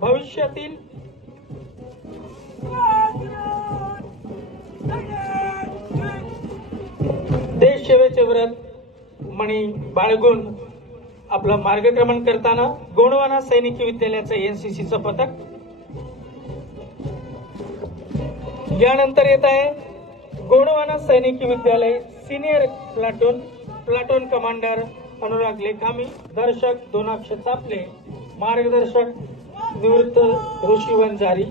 भविष्यातील देश सेवेचे व्रत मणी बाळगून आपला मार्गक्रमण करताना गोंडवाना सैनिकी विद्यालयाचं एनसीसीचं पथक। यानंतर येत आहे गोंडवाना सैनिकी विद्यालय सिनियर प्लाटून कमांडर अनुराग लेखामी, दर्शक दोनाक्ष चापले, मार्गदर्शक निवृत्त ऋषी वंजारी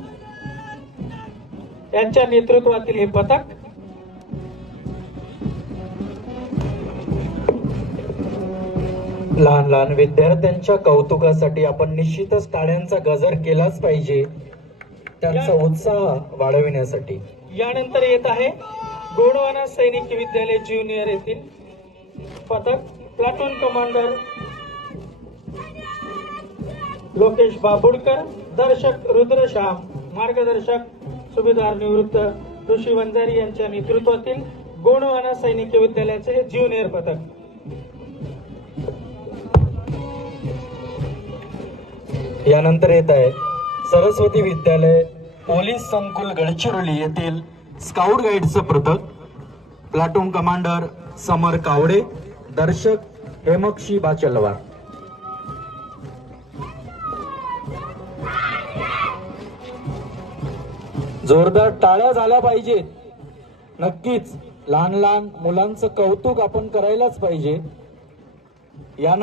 यांच्या नेतृत्वातील हे पथक लहान लहान विद्यार्थ्यांच्या कौतुकासाठी आपण निश्चितच टाळ्यांचा गजर केलाच पाहिजे, त्यांचा उत्साह वाढविण्यासाठी। यानंतर येत आहे गोंडवाना सैनिकी विद्यालय ज्युनियर येथील पथक, प्लाटून कमांडर लोकेश बाबुडकर, दर्शक रुद्रश्याम, मार्गदर्शक सुभेदार निवृत्त ऋषी वंजारी यांच्या नेतृत्वातील गोंडवाना सैनिकी विद्यालयाचे हे ज्युनियर पथक। यानंतर येत आहे सरस्वती विद्यालय पोलीस संकुल गडचिरोली येथील स्काउट गाईडचं पथक, प्लाटून कमांडर समर कावडे, दर्शक हेमक्षी बाचलवार। जोरदार टाळ्या झाल्या पाहिजेत, नक्कीच लहान लहान मुलांचं कौतुक आपण करायलाच पाहिजे। यानंतर